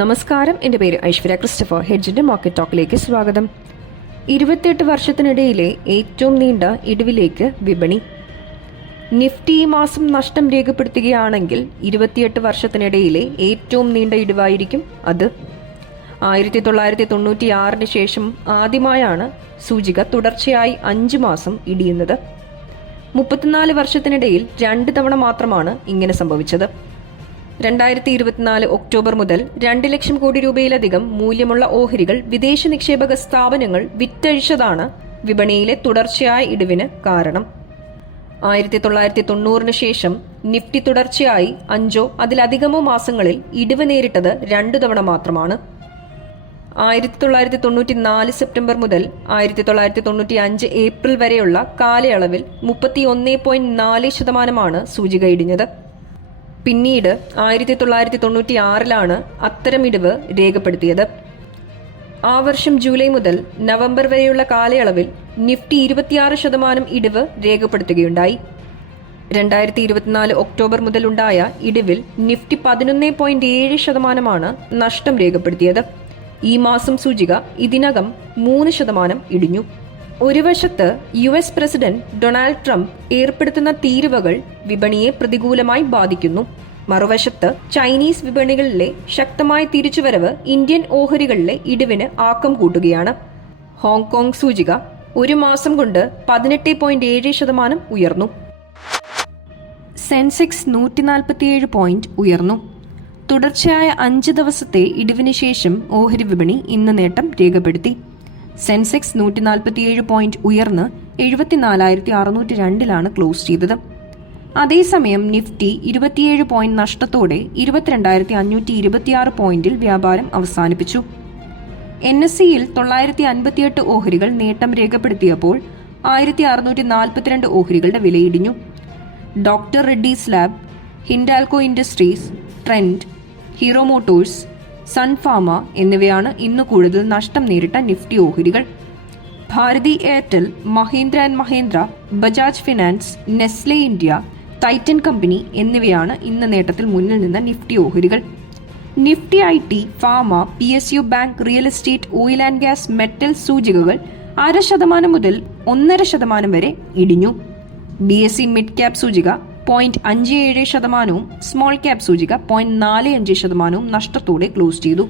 നമസ്കാരം. എന്റെ പേര് ഐശ്വര്യ ക്രിസ്റ്റഫർ. ഹെഡ്ജിന്റെ മാർക്കറ്റ് ടോക്കിലേക്ക് സ്വാഗതം. ഇരുപത്തിയെട്ട് വർഷത്തിനിടയിലെ ഏറ്റവും നീണ്ട ഇടിവിലേക്ക് വിപണി. നിഫ്റ്റി ഈ മാസം നഷ്ടം രേഖപ്പെടുത്തുകയാണെങ്കിൽ ഇരുപത്തിയെട്ട് വർഷത്തിനിടയിലെ ഏറ്റവും നീണ്ട ഇടിവായിരിക്കും അത്. ആയിരത്തി തൊള്ളായിരത്തി തൊണ്ണൂറ്റി ആറിന് ശേഷം ആദ്യമായാണ് സൂചിക തുടർച്ചയായി അഞ്ച് മാസം ഇടിയുന്നത്. മുപ്പത്തിനാല് വർഷത്തിനിടയിൽ രണ്ട് തവണ മാത്രമാണ് ഇങ്ങനെ സംഭവിച്ചത്. രണ്ടായിരത്തി ഇരുപത്തിനാല് ഒക്ടോബർ മുതൽ രണ്ട് ലക്ഷം കോടി രൂപയിലധികം മൂല്യമുള്ള ഓഹരികൾ വിദേശ നിക്ഷേപക സ്ഥാപനങ്ങൾ വിറ്റഴിച്ചതാണ് വിപണിയിലെ തുടർച്ചയായ ഇടിവിന് കാരണം. ആയിരത്തി തൊള്ളായിരത്തി തൊണ്ണൂറിന് ശേഷം നിഫ്റ്റി തുടർച്ചയായി അഞ്ചോ അതിലധികമോ മാസങ്ങളിൽ ഇടിവ് നേരിട്ടത് രണ്ടു തവണ മാത്രമാണ്. ആയിരത്തി തൊള്ളായിരത്തി തൊണ്ണൂറ്റി നാല് സെപ്റ്റംബർ മുതൽ ആയിരത്തി തൊള്ളായിരത്തി തൊണ്ണൂറ്റി അഞ്ച് ഏപ്രിൽ വരെയുള്ള കാലയളവിൽ മുപ്പത്തി ഒന്ന് പോയിന്റ് നാല് ശതമാനമാണ് സൂചിക ഇടിഞ്ഞത്. പിന്നീട് ആയിരത്തി തൊള്ളായിരത്തി തൊണ്ണൂറ്റി ആറിലാണ് അത്തരം ഇടിവ് രേഖപ്പെടുത്തിയത്. ആ വർഷം ജൂലൈ മുതൽ നവംബർ വരെയുള്ള കാലയളവിൽ നിഫ്റ്റി ഇരുപത്തിയാറ് ശതമാനം ഇടിവ് രേഖപ്പെടുത്തുകയുണ്ടായി. രണ്ടായിരത്തി ഇരുപത്തിനാല് ഒക്ടോബർ മുതലുണ്ടായ ഇടിവിൽ നിഫ്റ്റി പതിനൊന്ന് പോയിന്റ് ഏഴ് ശതമാനമാണ് നഷ്ടം രേഖപ്പെടുത്തിയത്. ഈ മാസം സൂചിക ഇതിനകം മൂന്ന് ശതമാനം ഇടിഞ്ഞു. ഒരു വശത്ത് U S president Donald Trump ഏർപ്പെടുത്തുന്ന തീരുവകൾ വിപണിയെ പ്രതികൂലമായി ബാധിക്കുന്നു. മറുവശത്ത് ചൈനീസ് വിപണികളിലെ ശക്തമായ തിരിച്ചുവരവ് ഇന്ത്യൻ ഓഹരികളിലെ ഇടിവിന് ആക്കം കൂട്ടുകയാണ്. ഹോങ്കോങ് സൂചിക ഒരു മാസം കൊണ്ട് പതിനെട്ട് പോയിന്റ് ഏഴ് ശതമാനം ഉയർന്നു. സെൻസെക്സ് നൂറ്റിനാൽപ്പത്തിയേഴ് പോയിന്റ് ഉയർന്നു. തുടർച്ചയായ അഞ്ച് ദിവസത്തെ ഇടിവിന് ശേഷം ഓഹരി വിപണി ഇന്ന് നേട്ടം രേഖപ്പെടുത്തി. സെൻസെക്സ് നൂറ്റി നാൽപ്പത്തിയേഴ് പോയിന്റ് ഉയർന്ന് എഴുപത്തിനാലായിരത്തി അറുന്നൂറ്റി രണ്ടിലാണ് ക്ലോസ് ചെയ്തത്. അതേസമയം നിഫ്റ്റി ഇരുപത്തിയേഴ് പോയിന്റ് നഷ്ടത്തോടെ ഇരുപത്തിരണ്ടായിരത്തി അഞ്ഞൂറ്റി ഇരുപത്തിയാറ് പോയിന്റിൽ വ്യാപാരം അവസാനിപ്പിച്ചു. എൻ എസ് സിയിൽ തൊള്ളായിരത്തി അൻപത്തിയെട്ട് ഓഹരികൾ നേട്ടം രേഖപ്പെടുത്തിയപ്പോൾ ആയിരത്തി അറുന്നൂറ്റി നാൽപ്പത്തിരണ്ട് ഓഹരികളുടെ വിലയിടിഞ്ഞു. Doctor Reddy's lab Hindalco industries Trent Hero motors Sun Pharma എന്നിവയാണ് ഇന്ന് കൂടുതൽ നഷ്ടം നേരിട്ട നിഫ്റ്റി ഓഹരികൾ. Bharti Airtel Mahindra and Mahindra Bajaj finance Nestle India Titan company എന്നിവയാണ് ഇന്ന് നേട്ടത്തിൽ മുന്നിൽ നിന്ന നിഫ്റ്റി ഓഹരികൾ. Nifty I T pharma P S U bank real estate oil and gas metal സൂചികകൾ അര ശതമാനം മുതൽ ഒന്നര ശതമാനം വരെ ഇടിഞ്ഞു. B S C mid cap സൂചിക പോയിന്റ് അഞ്ച് ഏഴ് ശതമാനവും സ്മോൾ ക്യാപ് സൂചിക പോയിന്റ് നാല് അഞ്ച് ശതമാനവും നഷ്ടത്തോടെ ക്ലോസ് ചെയ്തു.